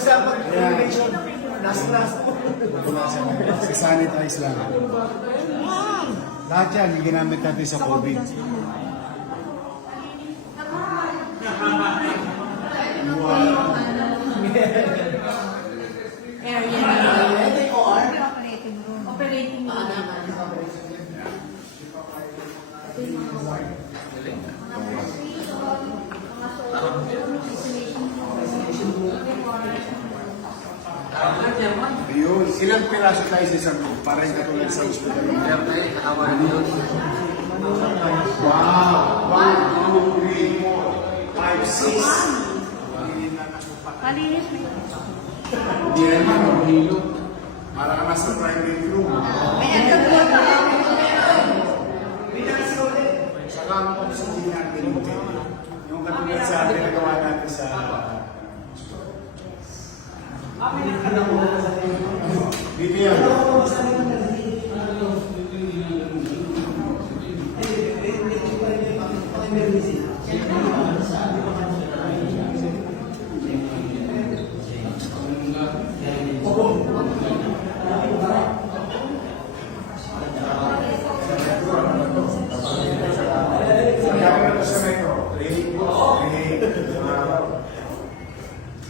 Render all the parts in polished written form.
sa pag-renovation, last. Sanitize lang. Lahat yan, yung ginamit natin sa COVID. Operating room. Yun, ilang piraso tayo sa isang room? Parang katulad sa hospital. Wow! 1, 2, 3, 4, 5, 6. Malinis mo. Hindi naman, maghilo. Para ka nasa private room. May agad mo pa. Saka ang oxygen natin, yung katulad sa pinagawa natin sa... Dito yan.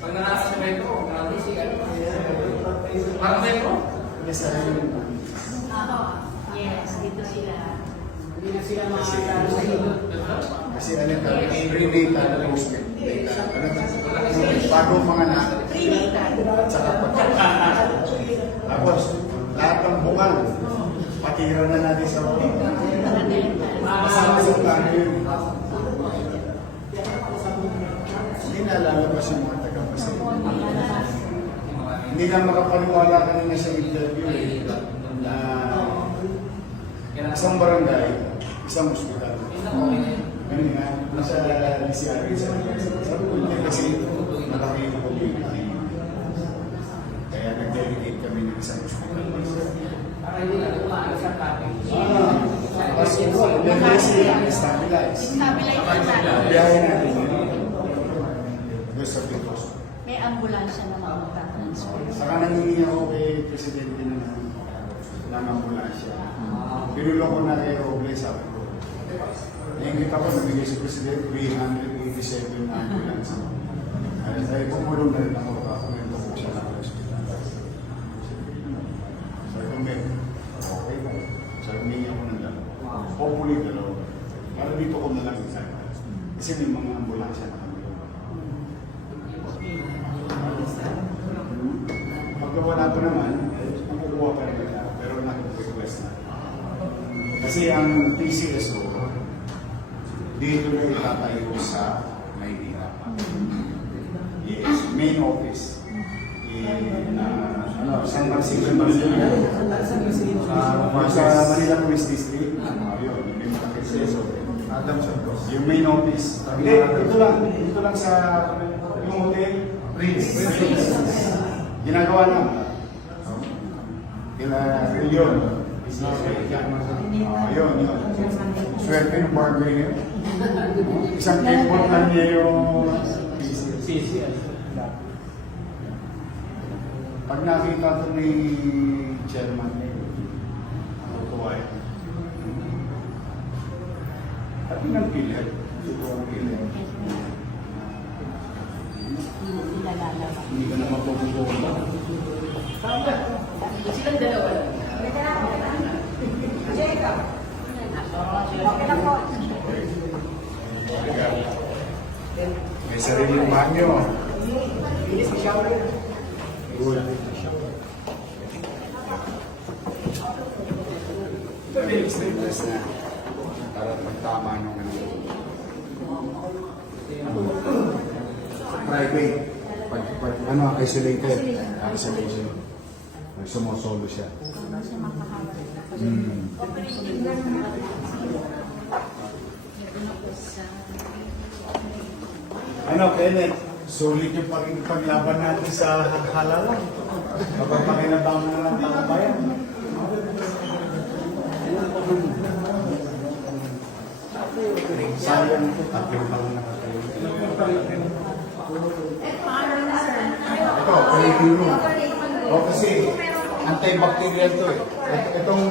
Pag nakasa sa metro, marami siya. Parang metro? Yes, Yes, dito sila. kasi ano ka, prenatal postment data. Bago mga anak, Prenatal. at saka pagkakas. Tapos, lahat ng bungal, patira na natin sa room. Masama sa plano yun. Hindi nalalabas yung mga taga-pasay. Hindi na makapaniwala kanina sa interview na isang barangay, isang hospital. Ganun nga, nasa DCRA sa sabi ko hindi kasi malaki yung community. Kaya nag-delegate kami ng isang hospital. Para hindi na tumaan sa traffic. Tapos stabilize. Stabilize na Biyahe natin yun. Doon sa Picos. May ambulansya na magta-transfer. Saka nangingi ako kay Presidente ng ambulansya. Pinulo ko na kay Robles, sabi ko. Nangingit ako, nabigay si Presidente 387 na ambulance. Kaya tayo pumulong na rin ako, kakomendo ko siya ng hospital. Sabi ko, okay ba? Sabi ko, humingi ako ng dalawa. Hopefully, dalawa. Para dito ko na lang isa. Kasi may mga ambulansya na kami. Pagka wala pa naman, makukuha pa rin nila. Pero nag-request na. Kasi ang PCSO, dito na itatayo sa Maynila. Yes, main office. San Marcelo, Manila. Sa Manila Police District. Yun, yung PCSO. Yung main office. Hindi, dito lang sa yung hotel. Prince. Ginagawa na. Yun. Yun. Swerte ng barber niya. Isang keyboard lang niya yung PCS. Pag nakita ito ni Chairman tuwa eh. At yun ang pilit. Ito ang pilit. Hindi ka na mapupupunta. Silang dalawa. Jacob. Okay lang po. May sariling banyo. Good. Stateless na. Para magtama nung ano. Private. Pag ano, isolated. Isolation. Sumusolo siya. Ano, Kenneth? Sulit yung paglaban natin sa halal. Mapapakinabangan na lang ng bayan. Sayang, tatlo lang nakatayo. Ito, operating room. O kasi, antibacterial to eh. Itong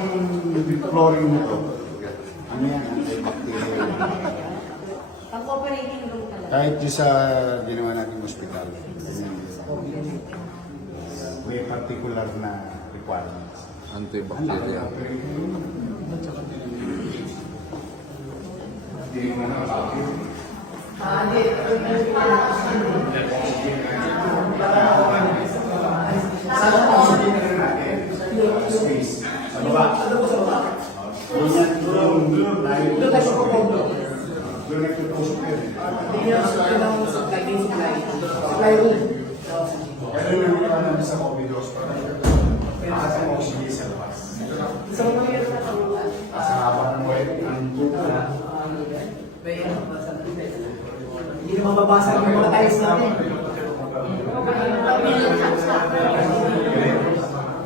flooring nito, ano yan, antibacterial. Ang operating room talaga. Kahit yung sa ginawa natin hospital, may particular na requirements. Antibacterial. Saan ang oxygen natin? Space. Sa baba. Doon nagtutusok yun. Pero yung mga namin sa COVID hospital, lahat ang oxygen sa labas. Sa haba ng web, ang tubo. Hindi na mababasa yung mga tiles natin.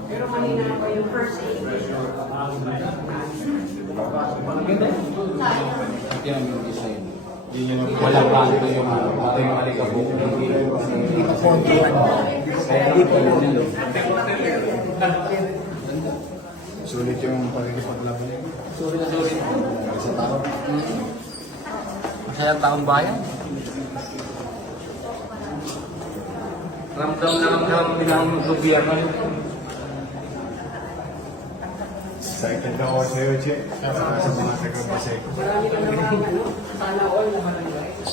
Pero kanina pa yung first aid. Yan yung design. Walang bago yung alikabok. Ito po ang kaya hindi po yun nilo. Sulit yung pagkikipaglaban niya. Sulit na sulit. Sa tao. Masaya ang taong bayan. Ramdam na ramdam bilang gobyerno. Excited ako sa'yo, Che. Sa mga taga-pasay. Sana all naman ang guys.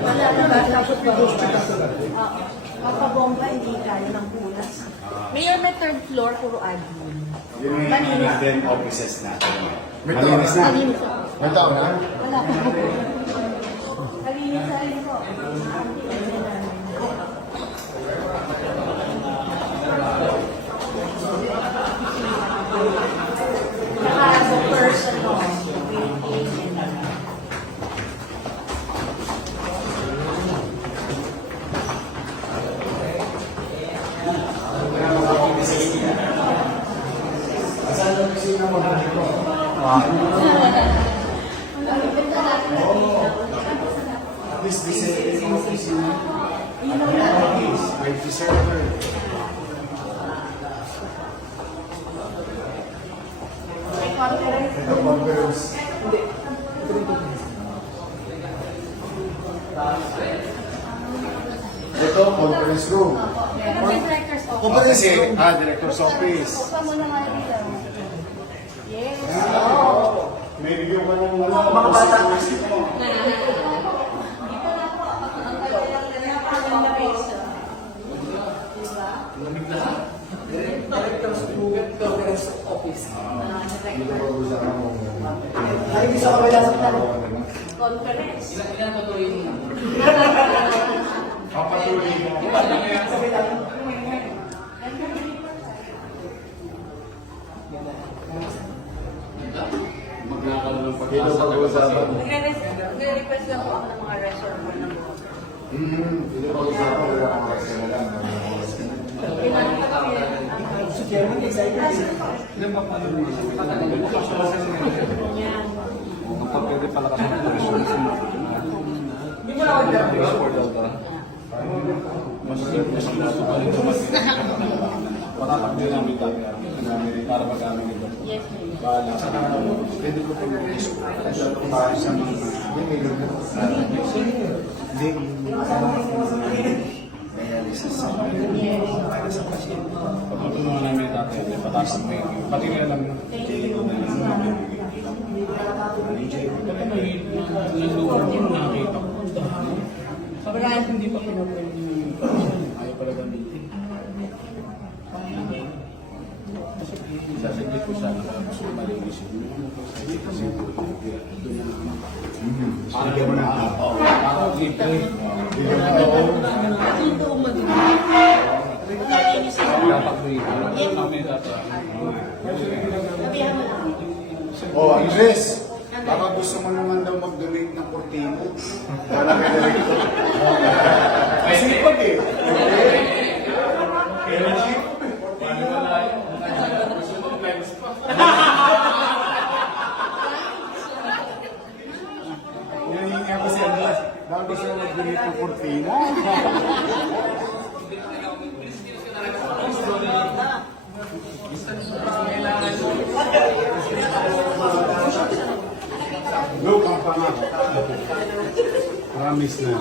Wala na tapos mapabomba, hindi kaya ng punas. Mayor, may third floor, puro admin. Yun yung ano natin, offices natin. Malinis na. Malinis po. May tao na? Wala po. Malinis na rin po. Saka sa personal, waiting and Saan ang kusina mo dito? At least this is yung opisina. IT server. may conference. Ito conference. Ito, conference room. Meron din director's office. O kasi, director's office. Upa mo na nga dito. Yes. May bigyan ko ng mga bata. Director's Conference Office. Ay, hindi sa kabila sa Conference. Ilan patuloy mo? Papatuloy mo. Magkakaroon ng Dito pag-asa. pag-uusapan. Nag-request lang po ako ng mga reservoir ng mga. Dito pag-uusapan. Wala akong kasi na lang. Si Chairman, excited. Yan. Kung pwede pala kasi ng person. Hindi mo na ako dyan. Mas matutupalit sa mas. Matatakbo namin kami para mag-amin ito. Yes, Mayor. Bahala ka na. Pwede ko pag para sa mga dialysis sa para sa pasyente. Pagkatunuan namin dati, patatak mo yung pati nga lang. Pero may nandoon din nakita ko. Sabi nga hindi pa pinapwede yung ayaw pala gamitin. Kasi sasaglit ko siya na mas malinis yun. Kasi Bigyan mo ng apaw. parang libre. Dito umagin. Malinis na. Dapat libre. Ano namin dati? Sabihan mo lang. Oh, Andres, baka gusto mo naman daw mag-donate ng kortino. Para kay Director. Kasi pag eh. Pero ng kurtina. Look ang pangako. Promise na.